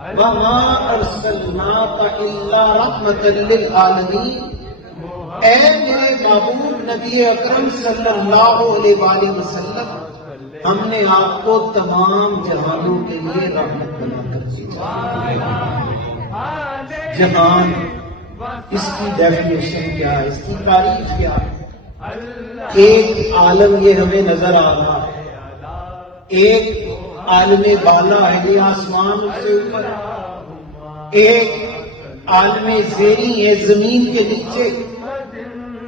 وَمَا أَرْسَلْنَاكَ إِلَّا رَحْمَةً لِلْعَالَمِينَ، اے میرے محبوب نبی اکرم صلی اللہ علیہ وآلہ وسلم، ہم نے آپ کو تمام جہانوں کے لیے رحمت بنا کر بھیجا۔ جہان، اس کی ڈیفینیشن کیا ہے، اس کی تعریف کیا ہے؟ ایک عالم یہ ہمیں نظر آ رہا ہے، ایک عالم بالا ہے، یہ آسمان سے اوپر، ایک عالم زیریں ہے، زمین کے نیچے،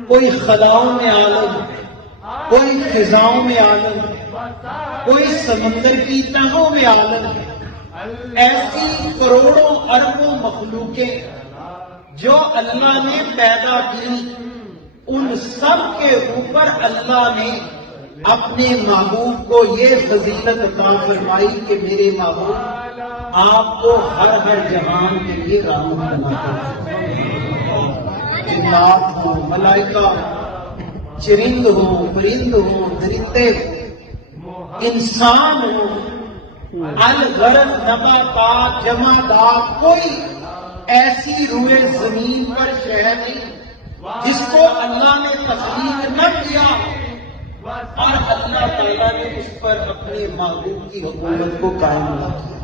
کوئی خلاؤں میں عالم، کوئی فضاؤں میں عالم، کوئی سمندر کی تہوں میں عالم ہے۔ ایسی کروڑوں اربوں مخلوقیں جو اللہ نے پیدا کی، ان سب کے اوپر اللہ نے اپنے محبوب کو یہ فضیلت عطا فرمائی کہ میرے محبوب آپ کو ہر جہان کے لیے رحمت بنا کر، جنات ہوں، ملائکہ، چرند ہوں، پرند ہوں، درندے، انسان ہوں، الغرض نباتات، جمادات، کوئی ایسی روئے زمین پر شے نہیں جس کو اللہ نے تخلیق نہ کیا اور اللہ تعالیٰ نے اس پر اپنے محبوب کی حکومت کو قائم نہ کیا۔